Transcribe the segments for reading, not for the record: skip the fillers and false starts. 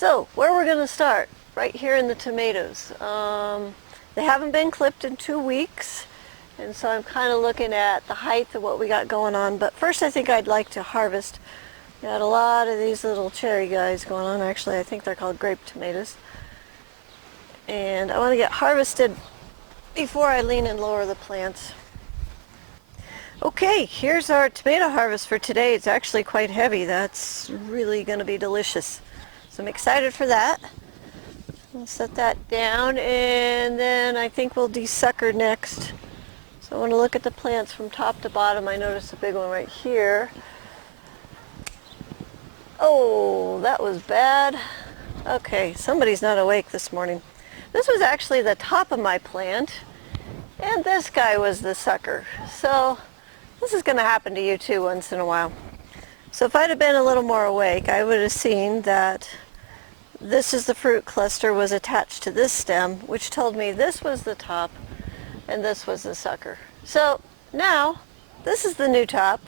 So where we're going to start, right here in the tomatoes. They haven't been clipped in 2 weeks, and so I'm kind of looking at the height of what we got going on. But first I think I'd like to harvest. Got a lot of these little cherry guys going on. Actually, I think they're called grape tomatoes. And I want to get harvested before I lean and lower the plants. Okay, here's our tomato harvest for today. It's actually quite heavy. That's really going to be delicious. So I'm excited for that. I'll set that down, and then I think we'll desucker next. So I want to look at the plants from top to bottom. I noticed a big one right here. Oh, that was bad. Okay, somebody's not awake this morning. This was actually the top of my plant, and this guy was the sucker. So this is going to happen to you too once in a while. So if I'd have been a little more awake, I would have seen that this is the fruit cluster was attached to this stem, which told me this was the top and this was the sucker. So now this is the new top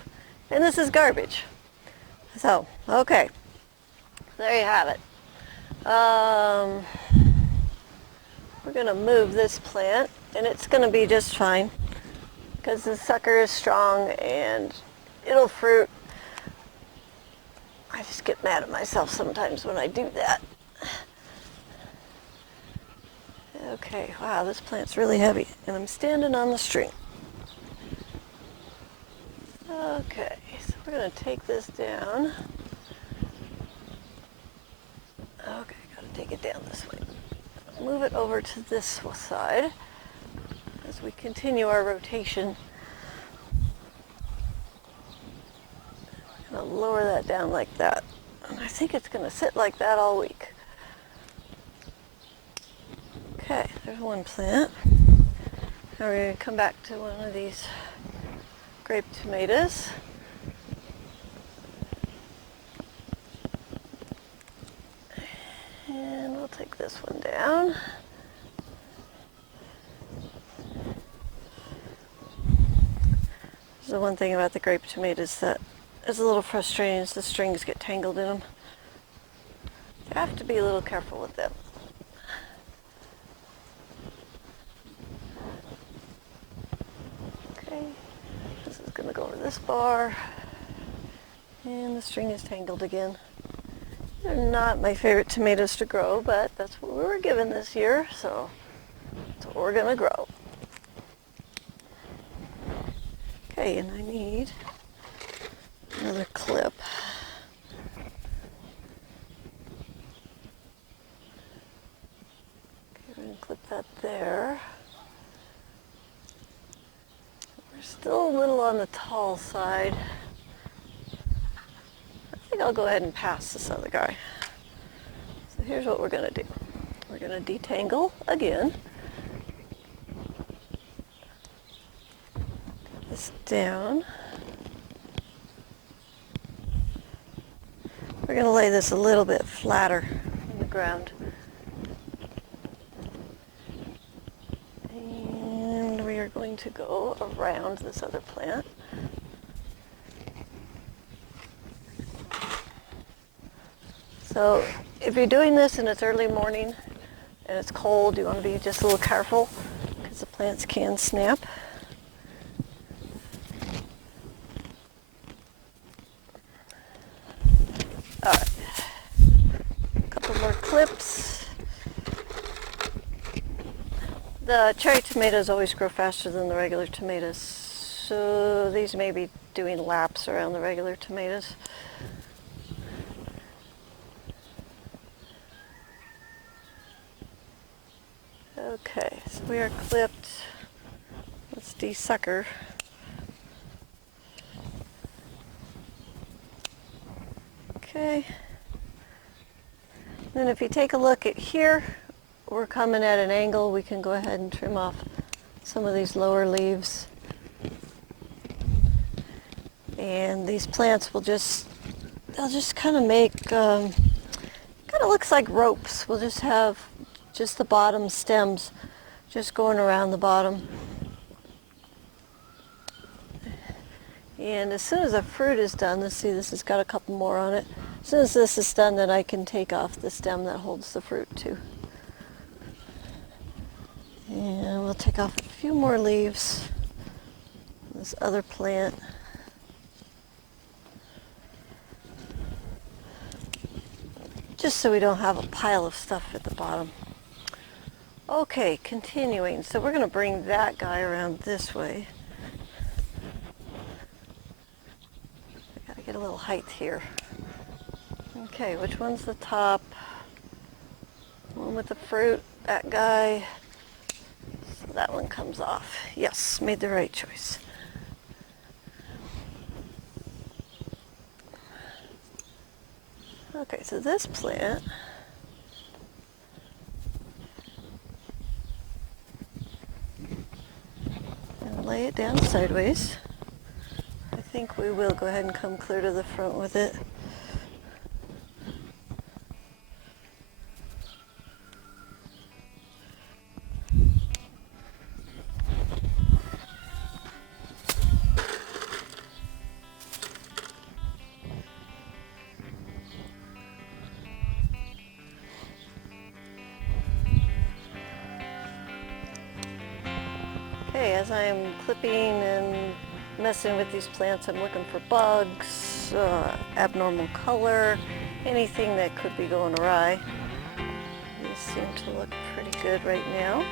and this is garbage. So, okay, there you have it. We're going to move this plant, and it's going to be just fine because the sucker is strong and it'll fruit. I just get mad at myself sometimes when I do that. Okay, wow, this plant's really heavy, and I'm standing on the string. Okay, so we're going to take this down. Okay, got to take it down this way. Move it over to this side as we continue our rotation. I'm going to lower that down like that. And I think it's going to sit like that all week. Okay, there's one plant. Now we're going to come back to one of these grape tomatoes. And we'll take this one down. The one thing about the grape tomatoes that is a little frustrating is the strings get tangled in them. You have to be a little careful with them. Okay, this is going to go over this bar, and the string is tangled again. They're not my favorite tomatoes to grow, but that's what we were given this year, so that's what we're going to grow. Okay, and I need another clip. Okay, we're going to clip that there. We're still a little on the tall side. I think I'll go ahead and pass this other guy. So here's what we're going to do. We're going to detangle again. Get this down. We're going to lay this a little bit flatter on the ground. And we are going to go around this other plant. So if you're doing this and it's early morning and it's cold, you want to be just a little careful because the plants can snap. All right, a couple more clips. The cherry tomatoes always grow faster than the regular tomatoes, so these may be doing laps around the regular tomatoes. Okay, so we are clipped. Let's desucker. Okay. Then if you take a look at here, we're coming at an angle. We can go ahead and trim off some of these lower leaves. And these plants will they'll just kind of make, kind of looks like ropes. We'll just have just the bottom stems just going around the bottom. And as soon as the fruit is done, let's see, this has got a couple more on it. As soon as this is done, then I can take off the stem that holds the fruit too. And we'll take off a few more leaves from this other plant. Just so we don't have a pile of stuff at the bottom. Okay, continuing. So we're going to bring that guy around this way. I got to get a little height here. Okay, which one's the top? One with the fruit, that guy. So that one comes off. Yes, made the right choice. Okay, so this plant, and lay it down sideways. I think we will go ahead and come clear to the front with it. Okay, as I'm clipping and messing with these plants, I'm looking for bugs, abnormal color, anything that could be going awry. These seem to look pretty good right now.